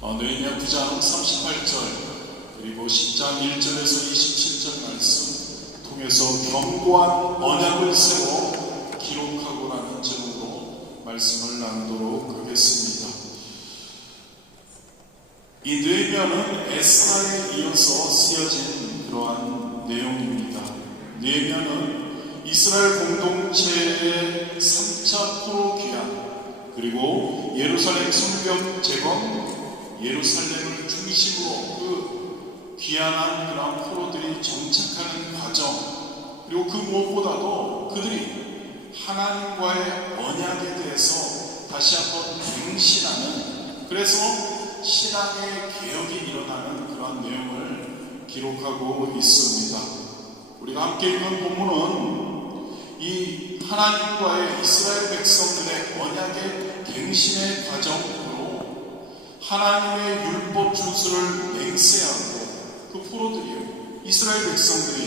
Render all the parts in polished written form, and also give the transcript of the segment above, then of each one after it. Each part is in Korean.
느헤미야 9장 38절 그리고 10장 1절에서 27절 말씀 통해서 견고한 언약을 세워 기록하고라는 제목으로 말씀을 나누도록 하겠습니다. 이 느헤미야는 에스라에 이어서 쓰여진 그러한 내용입니다. 느헤미야는 이스라엘 공동체의 3차 포로 귀환 그리고 예루살렘 성벽 재건, 예루살렘을 중심으로 그 귀환한 그런 포로들이 정착하는 과정, 그리고 그 무엇보다도 그들이 하나님과의 언약에 대해서 다시 한번 갱신하는, 그래서 신앙의 개혁이 일어나는 그런 내용을 기록하고 있습니다. 우리가 함께 읽은 본문은 이 하나님과의 이스라엘 백성들의 언약의 갱신의 과정으로 하나님의 율법 준수를 맹세하고 그 포로들이요, 이스라엘 백성들이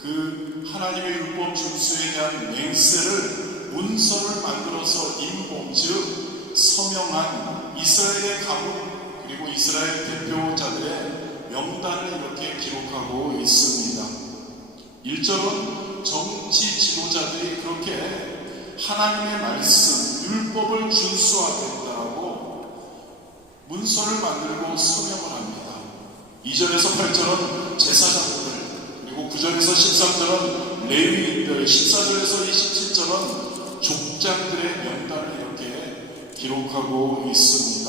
그 하나님의 율법 준수에 대한 맹세를 문서를 만들어서 인봉, 즉 서명한 이스라엘의 가문 그리고 이스라엘 대표자들의 명단을 이렇게 기록하고 있습니다. 1절은 정치 지도자들이 그렇게 하나님의 말씀, 율법을 준수하겠다고 문서를 만들고 서명을 합니다. 2절에서 8절은 제사장들, 그리고 9절에서 13절은 레위인들, 14절에서 27절은 족장들의 명단을 이렇게 기록하고 있습니다.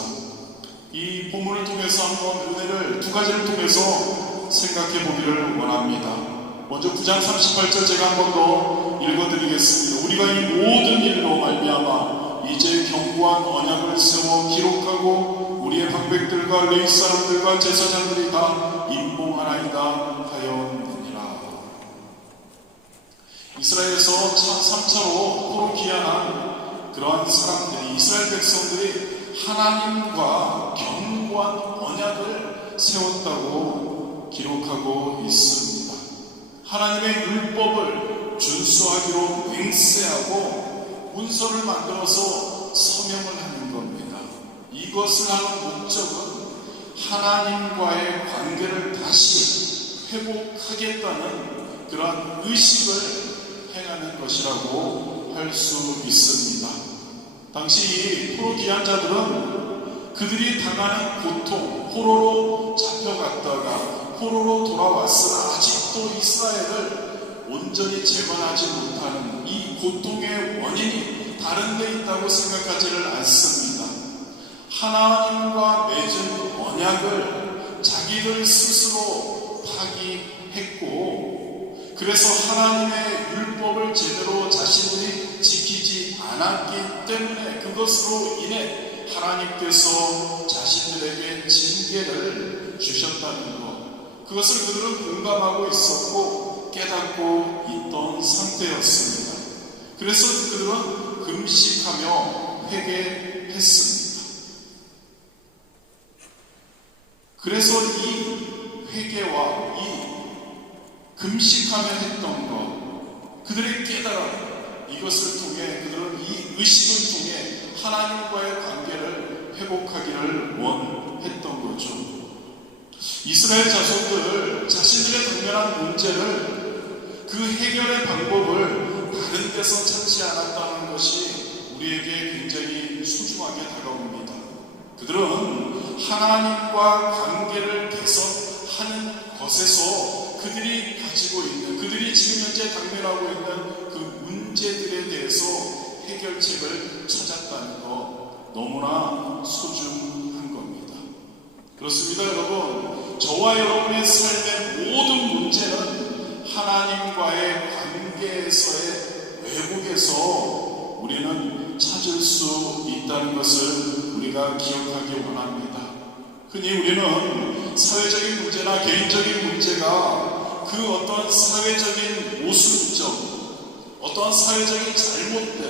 이 본문을 통해서 한번 은혜를 두 가지를 통해서 생각해 보기를 원합니다. 먼저 9장 38절 제가 한 번 더 읽어드리겠습니다. 우리가 이 모든 일로 말미암아 이제 견고한 언약을 세워 기록하고 우리의 방백들과 레위 사람들과 제사장들이 다 임봉하나이다 하였느니라. 이스라엘에서 3차로 포로 귀환한 그러한 사람들이, 이스라엘 백성들이 하나님과 견고한 언약을 세웠다고 기록하고 있습니다. 하나님의 율법을 준수하기로 맹세하고 문서를 만들어서 서명을 하는 겁니다. 이것을 하는 목적은 하나님과의 관계를 다시 회복하겠다는 그러한 의식을 행하는 것이라고 할 수 있습니다. 당시 이 포로 귀환자들은 그들이 당하는 고통, 포로로 잡혀갔다가 포로로 돌아왔으나 아직도 이스라엘을 온전히 재건하지 못하는 이 고통의 원인이 다른 데 있다고 생각하지를 않습니다. 하나님과 맺은 언약을 자기들 스스로 파기했고, 그래서 하나님의 율법을 제대로 자신들이 지키지 않았기 때문에 그것으로 인해 하나님께서 자신들에게 징계를 주셨다는 것, 그것을 그들은 공감하고 있었고 깨닫고 있던 상태였습니다. 그래서 그들은 금식하며 회개했습니다. 그래서 이 회개와 이 금식하며 했던 것, 그들의 깨달음, 이것을 통해 그들은 이 의식을 통해 하나님과의 관계를 회복하기를 원했던 거죠. 이스라엘 자손들 자신들의 당면한 문제를 그 해결의 방법을 다른 데서 찾지 않았다는 것이 우리에게 굉장히 소중하게 다가옵니다. 그들은 하나님과 관계를 개선하는 것에서 그들이 가지고 있는, 그들이 지금 현재 당면하고 있는 그 문제들에 대해서 해결책을 찾았다는 것, 너무나 소중한 겁니다. 그렇습니다, 여러분. 저와 여러분의 삶의 모든 문제는 하나님과의 관계에서의 왜곡에서 우리는 찾을 수 있다는 것을 우리가 기억하기 원합니다. 흔히 우리는 사회적인 문제나 개인적인 문제가 그 어떤 사회적인 모순점, 어떠한 사회적인 잘못됨,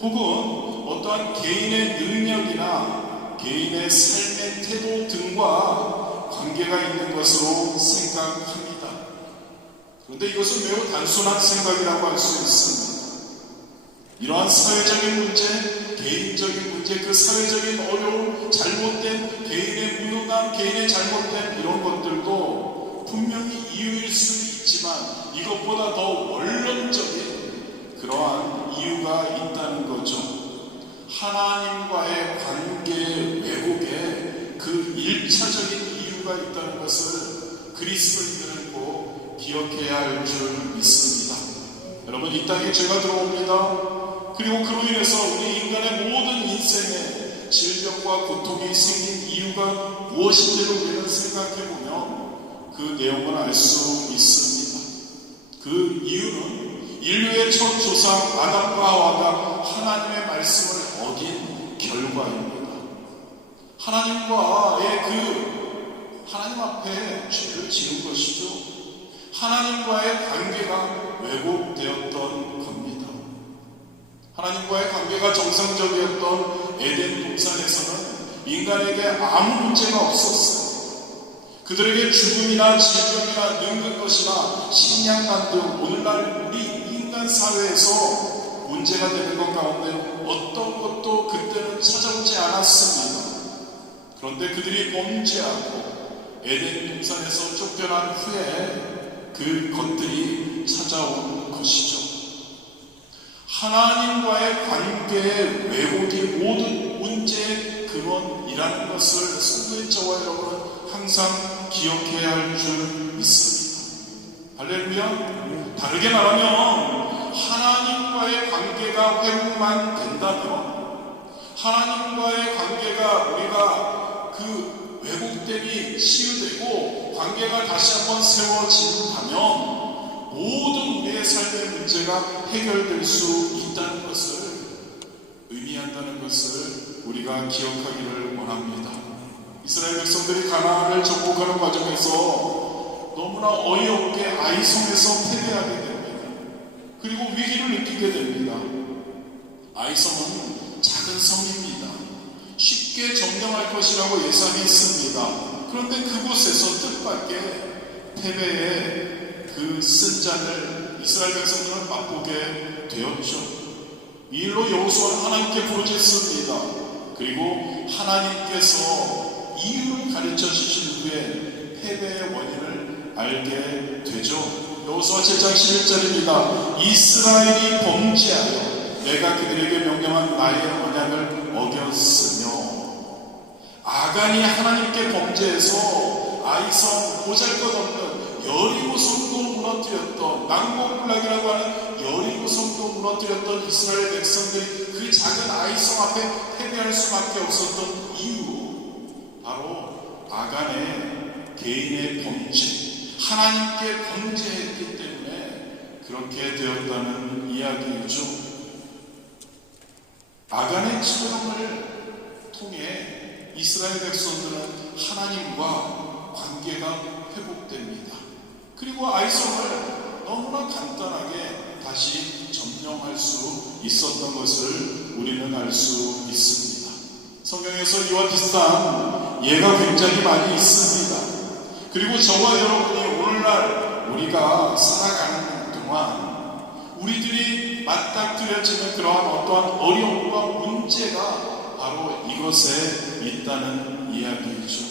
혹은 어떠한 개인의 능력이나 개인의 삶의 태도 등과 관계가 있는 것으로 생각합니다. 그런데 이것은 매우 단순한 생각이라고 할 수 있습니다. 이러한 사회적인 문제, 개인적인 문제, 그 사회적인 어려움, 잘못된 개인의 이러한 개인의 잘못된 이런 것들도 분명히 이유일 수 있지만 이것보다 더 원론적인 그러한 이유가 있다는 거죠. 하나님과의 관계 왜곡에 그 1차적인 이유가 있다는 것을 그리스도인들은 꼭 기억해야 할 줄 믿습니다. 여러분, 이 땅에 죄가 들어옵니다. 그리고 그로 인해서 우리 인간의 모든 인생에 질병과 고통이 생긴 이유가 무엇인지를 우리는 생각해보면 그 내용을 알 수 있습니다. 그 이유는 인류의 첫 조상 아담과 하와가 하나님의 말씀을 어긴 결과입니다. 하나님 앞에 죄를 지은 것이죠. 하나님과의 관계가 왜곡되었던 겁니다. 하나님과의 관계가 정상적이었던 에덴 동산에서는 인간에게 아무 문제가 없었어요. 그들에게 죽음이나 질병이나 늙는 것이나 식량난 등 오늘날 우리 인간 사회에서 문제가 되는 것 가운데 어떤 것도 그때는 찾아오지 않았습니다. 그런데 그들이 범죄하고 에덴 동산에서 쫓겨난 후에 그것들이 찾아온 것이죠. 하나님과의 관계의 왜곡이 모든 문제의 근원이라는 것을 성도인 저와 여러분은 항상 기억해야 할 줄 믿습니다. 할렐루야. 다르게 말하면 하나님과의 관계가 회복만 된다면, 하나님과의 관계가 우리가 그 왜곡됨이 치유되고 관계가 다시 한번 세워진다면 모든 우리의 삶의 문제가 해결될 수 있다는 것을 의미한다는 것을 우리가 기억하기를 원합니다. 이스라엘 백성들이 가나안을 정복하는 과정에서 너무나 어이없게 아이성에서 패배하게 됩니다. 그리고 위기를 느끼게 됩니다. 아이성은 작은 성입니다. 쉽게 점령할 것이라고 예상했습니다. 그런데 그곳에서 뜻밖의 패배의 그 쓴잔을 이스라엘 백성들은 맛보게 되었죠. 이 일로 여호수아는 하나님께 부르짖습니다. 그리고 하나님께서 이유를 가르쳐 주신 후에 패배의 원인을 알게 되죠. 여호수아 7장 11절입니다. 이스라엘이 범죄하여 내가 그들에게 명령한 나의 언약을 어겼으며, 아간이 하나님께 범죄해서 아이성 보잘것없는 여리고 성도 무너뜨렸던, 난공불락이라고 하는 여리고 성도 무너뜨렸던 이스라엘 백성들이 그 작은 아이성 앞에 패배할 수밖에 없었던 이유, 바로 아간의 개인의 범죄, 하나님께 범죄했기 때문에 그렇게 되었다는 이야기이죠. 아간의 처형을 통해 이스라엘 백성들은 하나님과 관계가 회복됩니다. 그리고 아이성을 너무나 간단하게 다시 점령할 수 있었던 것을 우리는 알 수 있습니다. 성경에서 이와 비슷한 예가 굉장히 많이 있습니다. 그리고 저와 여러분이 오늘날 우리가 살아가는 동안 우리들이 맞닥뜨려지는 그러한 어떠한 어려움과 문제가 바로 이것에 있다는 이야기이죠.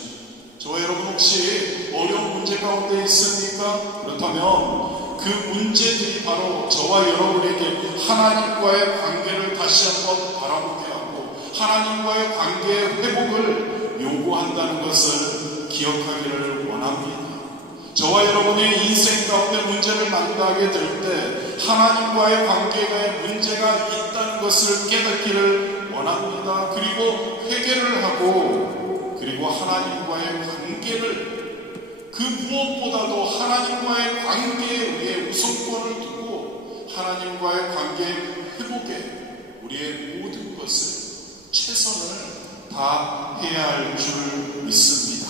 저와 여러분 혹시 어려운 문제 가운데 있습니까? 그렇다면 그 문제들이 바로 저와 여러분에게 하나님과의 관계를 다시 한번 바라보게 하고 하나님과의 관계의 회복을 요구한다는 것을 기억하기를 원합니다. 저와 여러분의 인생 가운데 문제를 만나게 될 때 하나님과의 관계에 문제가 있다는 것을 깨닫기를 원합니다. 그리고 회개를 하고, 그리고 하나님과의 관계를 그 무엇보다도 하나님과의 관계에 의해 우선권을 두고 하나님과의 관계 회복에 우리의 모든 것을 최선을 다해야 할 줄 믿습니다.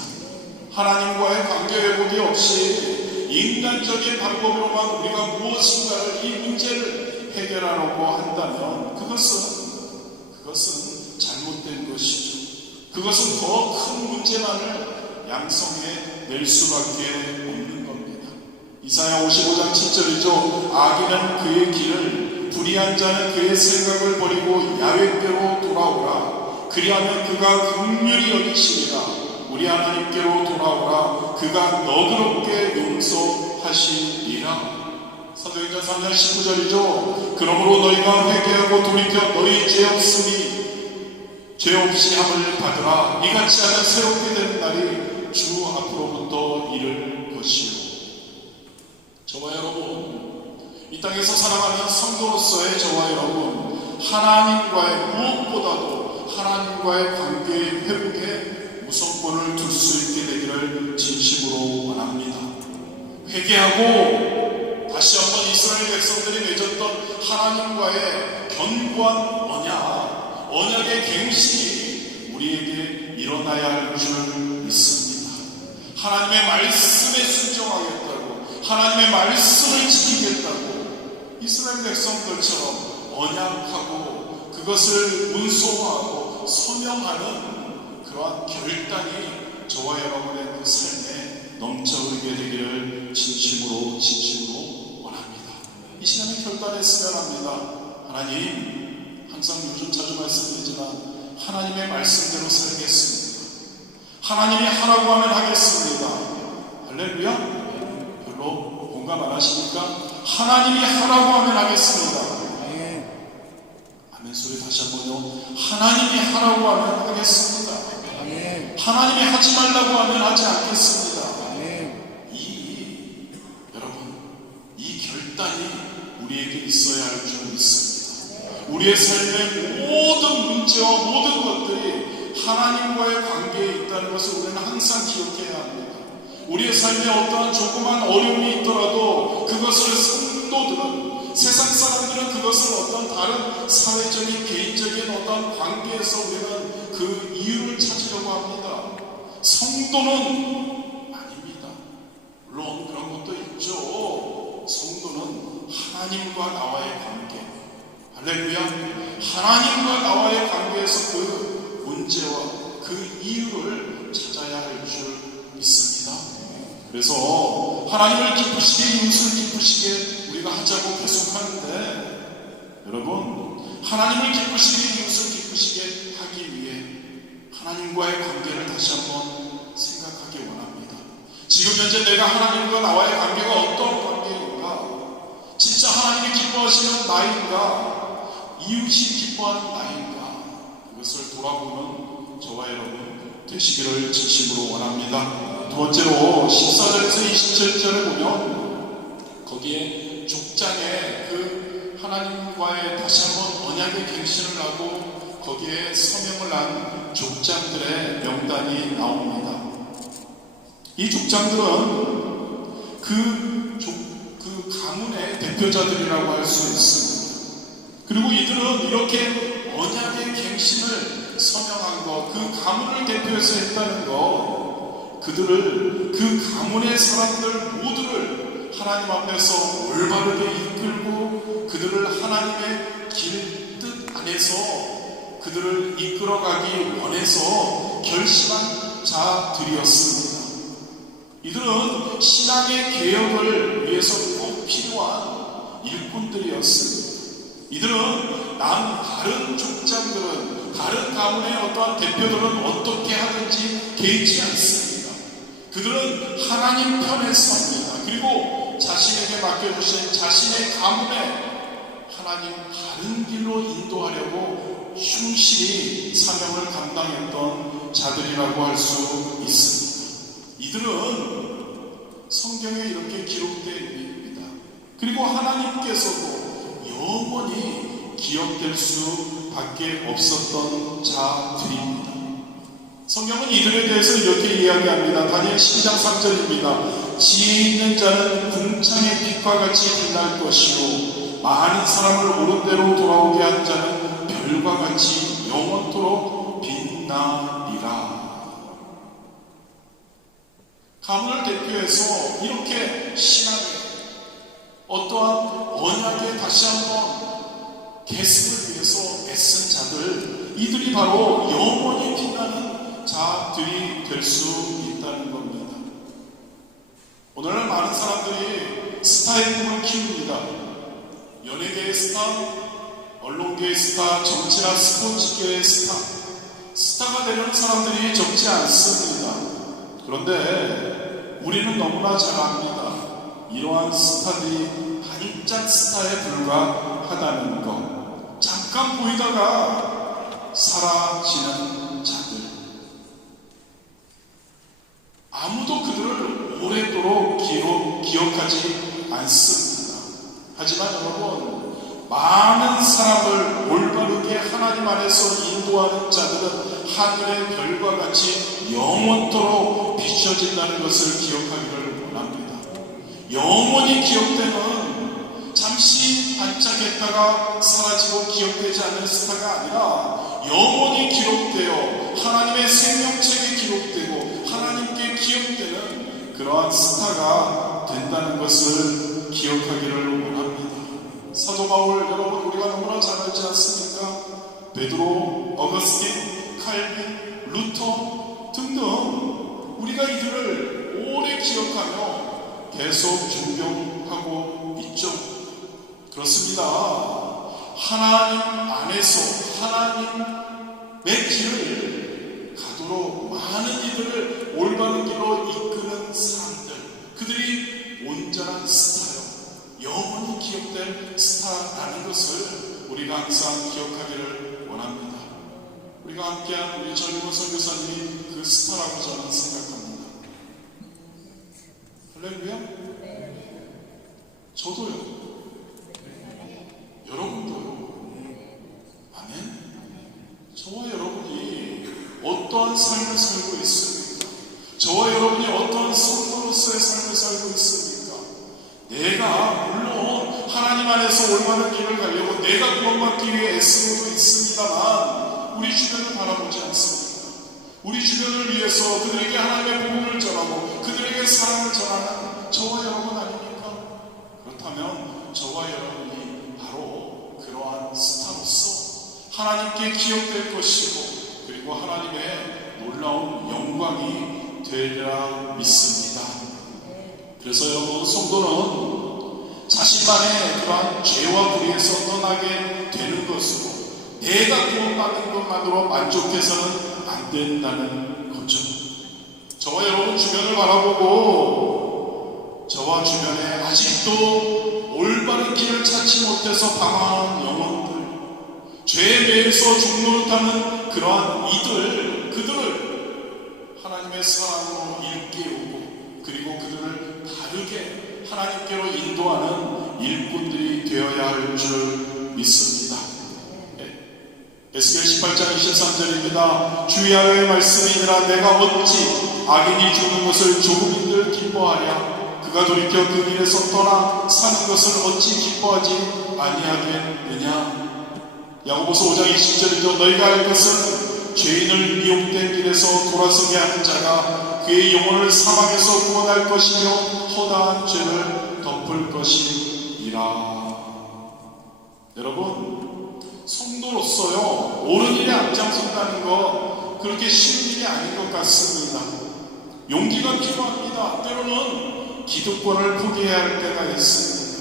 하나님과의 관계 회복이 없이 인간적인 방법으로만 우리가 무엇인가를 이 문제를 해결하려고 한다면 그것은 잘못된 것이죠. 그것은 더 큰 문제만을 양성해 낼 수밖에 없는 겁니다. 이사야 55장 7절이죠. 악인은 그의 길을, 불의한 자는 그의 생각을 버리고 야훼께로 돌아오라. 그리하면 그가 긍휼히 여기시리라. 우리 우리 하나님께로 돌아오라. 그가 너그럽게 용서하시리라. 사도행전 3장 19절이죠. 그러므로 너희가 회개하고 돌이켜 너희 죄 없이 함을 받으라. 이같이 하면 새롭게 되는 날이 주 앞으로부터 이를 것이요. 저와 여러분, 이 땅에서 살아가는 성도로서의 저와 여러분, 하나님과의 무엇보다도 하나님과의 관계의 회복에 우선권을 둘 수 있게 되기를 진심으로 원합니다. 회개하고 다시 한번 이스라엘 백성들이 맺었던 하나님과의 견고한 언약의 갱신이 우리에게 일어나야 할 줄 믿습니다. 하나님의 말씀에 순종하겠다고, 하나님의 말씀을 지키겠다고 이스라엘 백성들처럼 언약하고 그것을 문서화하고 서명하는 그러한 결단이 저와 여러분의 그 삶에 넘쳐흐르게 되기를 진심으로 원합니다. 이 시간에 결단했으면 합니다. 하나님, 항상 요즘 자주 말씀드리지만 하나님의 말씀대로 살겠습니다. 하나님이 하라고 하면 하겠습니다. 할렐루야? 별로 공감 안 하십니까? 하나님이 하라고 하면 하겠습니다. 아멘 소리 다시 한번요. 하나님이 하라고 하면 하겠습니다. 하나님이 하지 말라고 하면 하지 않겠습니다. 여러분, 이 결단이 우리에게 있어야 할 줄 믿습니다. 우리의 삶의 모든 문제와 모든 것들이 하나님과의 관계에 있다는 것을 우리는 항상 기억해야 합니다. 우리의 삶에 어떠한 조그만 어려움이 있더라도 그것을 성도들은, 세상 사람들은 그것을 어떤 다른 사회적인 개인적인 어떤 관계에서 우리는 그 이유를 찾으려고 합니다. 성도는 아닙니다. 물론 그런 것도 있죠. 성도는 하나님과 나와의 관계, 할렐루야, 하나님과 나와의 관계에서 그 문제와 그 이유를 찾아야 할 줄 믿습니다. 그래서 하나님을 기쁘시게, 이웃을 기쁘시게 우리가 하자고 계속 하는데, 여러분, 하나님을 기쁘시게, 이웃을 기쁘시게 하기 위해 하나님과의 관계를 다시 한번 생각하기 원합니다. 지금 현재 내가 하나님과 나와의 관계가 어떤 관계인가? 진짜 하나님이 기뻐하시는 나인가? 이웃이 기뻐하는 나인가? 그것을 돌아보는 저와 여러분 되시기를 진심으로 원합니다. 두 번째로 14절에서 27절에 보면 거기에 족장에 그 하나님과의 다시 한번 언약의 갱신을 하고 거기에 서명을 한 족장들의 명단이 나옵니다. 이 족장들은 그 가문의 대표자들이라고 할 수 있습니다. 그리고 이들은 이렇게 언약의 갱신을 서명한 것, 그 가문을 대표해서 했다는 것, 그들을, 그 가문의 사람들 모두를 하나님 앞에서 올바르게 이끌고 그들을 하나님의 길 뜻 안에서 그들을 이끌어가기 원해서 결심한 자들이었습니다. 이들은 신앙의 개혁을 위해서 꼭 필요한 일꾼들이었습니다. 이들은 다른 족장들은, 다른 가문의 어떠한 대표들은 어떻게 하든지 개의치 않습니다. 그들은 하나님 편에 섭니다. 그리고 자신에게 맡겨주신 자신의 가문에 하나님 다른 길로 인도하려고 충실히 사명을 감당했던 자들이라고 할 수 있습니다. 이들은 성경에 이렇게 기록되어 있습니다. 그리고 하나님께서도 영원히 기억될 수밖에 없었던 자들입니다. 성경은 이들에 대해서 이렇게 이야기합니다. 다니엘 12장 3절입니다. 지혜 있는 자는 궁창의 빛과 같이 빛날 것이요 많은 사람을 옳은 대로 돌아오게 한 자는 별과 같이 영원토록 빛나리라. 가문을 대표해서 이렇게 신앙의 어떠한 언약에 다시 한번 계승을 위해서 애쓴 자들, 이들이 바로 영원히 빛나는 자들이 될 수 있다는 겁니다. 오늘날 많은 사람들이 스타의 꿈을 키웁니다. 연예계의 스타, 언론계의 스타, 정치나 스포츠계의 스타, 스타가 되려는 사람들이 적지 않습니다. 그런데 우리는 너무나 잘 압니다. 이러한 스타들이 반짝 스타에 불과하다는 것. 잠깐 보이다가 사라지는 자들. 아무도 그들을 오래도록 기억하지 않습니다. 하지만 여러분, 많은 사람을 올바르게 하나님 안에서 인도하는 자들은 하늘의 별과 같이 영원토록 비춰진다는 것을 기억하기를 원합니다. 영원히 기억되는, 잠시 반짝했다가 사라지고 기억되지 않는 스타가 아니라 영원히 기록되어 하나님의 생명책에 기록되고 하나님께 기억되는 그러한 스타가 된다는 것을 기억하기를 원합니다. 사도 바울, 여러분 우리가 너무나 잘 알지 않습니까? 베드로, 어거스틴, 칼빈, 루터 등등 우리가 이들을 오래 기억하며 계속 존경하고 있죠. 그렇습니다. 하나님 안에서 하나님의 길을 가도록 많은 이들을 올바른 길로 이끄는 사람들, 그들이 온전한 스타요, 영원히 기억될 스타라는 것을 우리가 항상 기억하기를 원합니다. 우리가 함께한 우리 전임원 선교사님이 그 스타라고 저는 생각합니다. 할렐루야? 저도요. 여러분도요. 아멘? 저와 여러분이 어떠한 삶을 살고 있습니까? 저와 여러분이 어떠한 성도로서의 삶을 살고 있습니까? 내가 물론 하나님 안에서 올바른 길을 가려고 내가 구원받기 위해 애쓰고도 있습니다만 우리 주변을 바라보지 않습니다. 우리 주변을 위해서 그들에게 하나님의 복음을 전하고 그들에게 사랑을 전하는 저와 여러분 아닙니까? 그렇다면 저와 여러분이 바로 그러한 스타로서 하나님께 기억될 것이고 그리고 하나님의 놀라운 영광이 되리라 믿습니다. 그래서 여러분, 성도는 자신만의 그러한 죄와 불의에서 떠나게 되는 것으로 내가 구원받는 것만으로 만족해서는 안 된다는 거죠. 저와 여러분 주변을 바라보고 저와 주변에 아직도 올바른 길을 찾지 못해서 방황하는 영혼들, 죄에 매여서 종노릇하는 그러한 그들을 하나님의 사랑으로 일깨우고 그리고 그들을 다르게 하나님께로 인도하는 일꾼들이 되어야 할 줄 믿습니다. 에스겔 18장 23절입니다. 주 야훼의 말씀이니라 내가 어찌 악인이 죽는 것을 조금인들 기뻐하랴. 그가 돌이켜 그 길에서 떠나 사는 것을 어찌 기뻐하지 아니하겠느냐. 야고보서 5장 20절이죠. 너희가 알 것은 죄인을 미혹된 길에서 돌아서게 하는 자가 그의 영혼을 사망에서 구원할 것이며 허다한 죄를 덮을 것이니라. 여러분, 성도로서요, 옳은 일에 앞장선다는 거 그렇게 쉬운 일이 아닌 것 같습니다. 용기가 필요합니다. 때로는 기득권을 포기해야 할 때가 있습니다.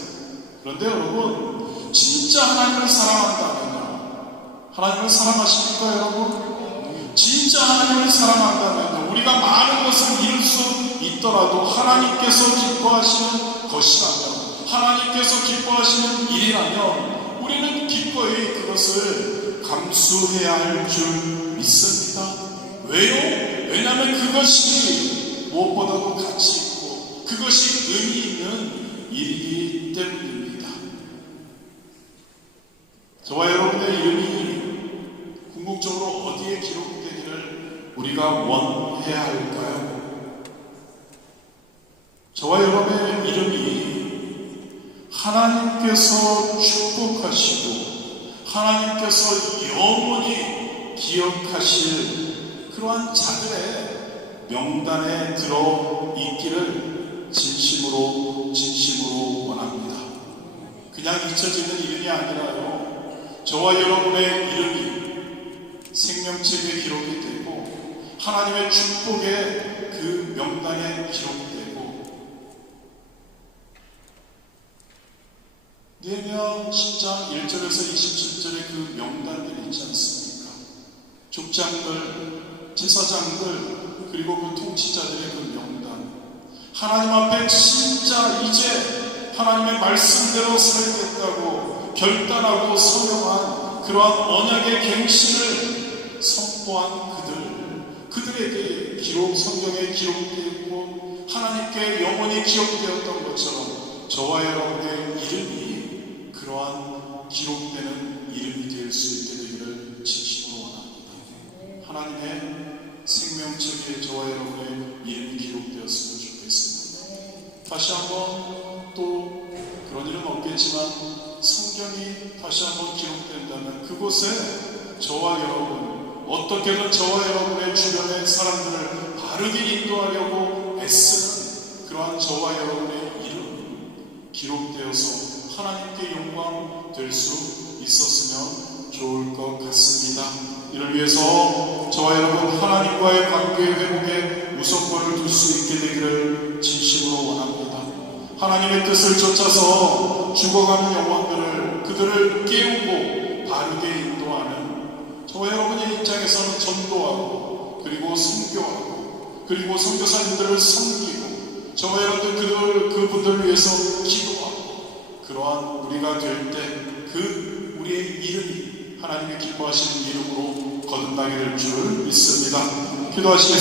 그런데 여러분, 진짜 하나님을 사랑한다면요, 하나님을 사랑하십니까 여러분? 진짜 하나님을 사랑한다면요, 우리가 많은 것을 잃을 수 있더라도 하나님께서 기뻐하시는 것이라면, 하나님께서 기뻐하시는 일이라면 우리는 기꺼이 그것을 감수해야 할 줄 믿습니다. 왜요? 왜냐하면 그것이 무엇보다도 가치 있고 그것이 의미 있는 일이기 때문입니다. 저와 여러분의 이름이 궁극적으로 어디에 기록되기를 우리가 원해야 할까요? 저와 여러분의 이름이 하나님께서 축복하시고 하나님께서 영원히 기억하실 그러한 자들의 명단에 들어 있기를 진심으로 원합니다. 그냥 잊혀지는 이름이 아니라요, 저와 여러분의 이름이 생명책에 기록이 되고 하나님의 축복의 그 명단에 기록되고 느헤미야 10장 1절에서 27절의 그 명단들이 있지 않습니까? 족장들, 제사장들, 그리고 그 통치자들의 그 명단, 하나님 앞에 진짜 이제 하나님의 말씀대로 살겠다고 결단하고 서명한 그러한 언약의 갱신을 선포한 그들에게 성경에 기록되어 있고 하나님께 영원히 기억되었던 것처럼 저와 여러분의 이름이 그러한 기록되는 이름이 될 수 있게 되기를 진심으로 원합니다. 하나님의 생명책에 저와 여러분의 이름이 기록되었으면 좋겠습니다. 다시 한번 또 그런 일은 없겠지만 성경이 다시 한번 기록된다면 그곳에 저와 여러분, 어떻게든 저와 여러분의 주변의 사람들을 바르게 인도하려고 애쓰는 그러한 저와 여러분의 이름이 기록되어서 하나님께 영광 될 수 있었으면 좋을 것 같습니다. 이를 위해서 저와 여러분 하나님과의 관계 회복에 우선권을 둘 수 있게 되기를 진심으로 원합니다. 하나님의 뜻을 쫓아서 죽어가는 영혼들을 그들을 깨우고 바르게 인도하는 저와 여러분의 입장에서는 전도하고 그리고 선교하고 그리고 선교사님들을 섬기고 저와 여러분들 그분들을 위해서 기도하고 그러한 우리가 될 때 그 우리의 이름이 하나님의 기뻐하시는 이름으로 거듭나게 될 줄 믿습니다. 기도하시겠습니다.